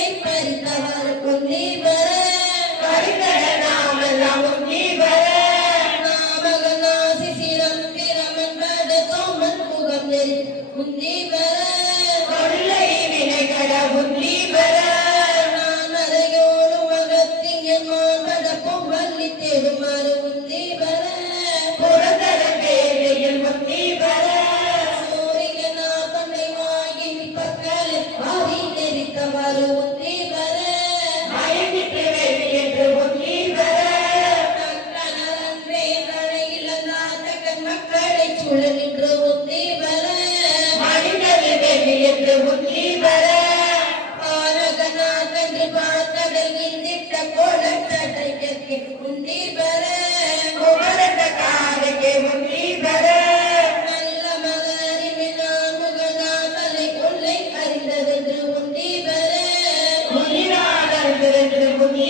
கொள்ளை பறித்தவர் பொன்னி பெற பறித்தட நாமெல்லாம் உன்னி பெற நாமகநாசி சிரம்பிரமன் பட சோமன் முகம் நெறி உன்னி பெற கொள்ளை வினைகட உன்னி பெற நான் அறையோடு மகத்திய மாமட பொங்கல்லி தேடுமாறு உன்னி பெற புறதர தேவையில் உன்னி பெற தவறு உன்னி பெற மயங்கிட்டு வேறு என்று உன்னி பெற நன்றே நடையில்லாத மக்களை சூழ நின்று உன்னி பெற மனிதது வேறு என்று உன்னி பெற பாரகநாதன்று பார்த்தடல் நின்றிட்ட கோலத்தடைக்கு உன்னி பெற குமரட்ட காரைக்கு உன்னி பெற நல்ல மகரின் நாமுகநாதலை கொள்ளை அறிந்ததென்று உன்னி பெற முனிநாதன்று உன்னி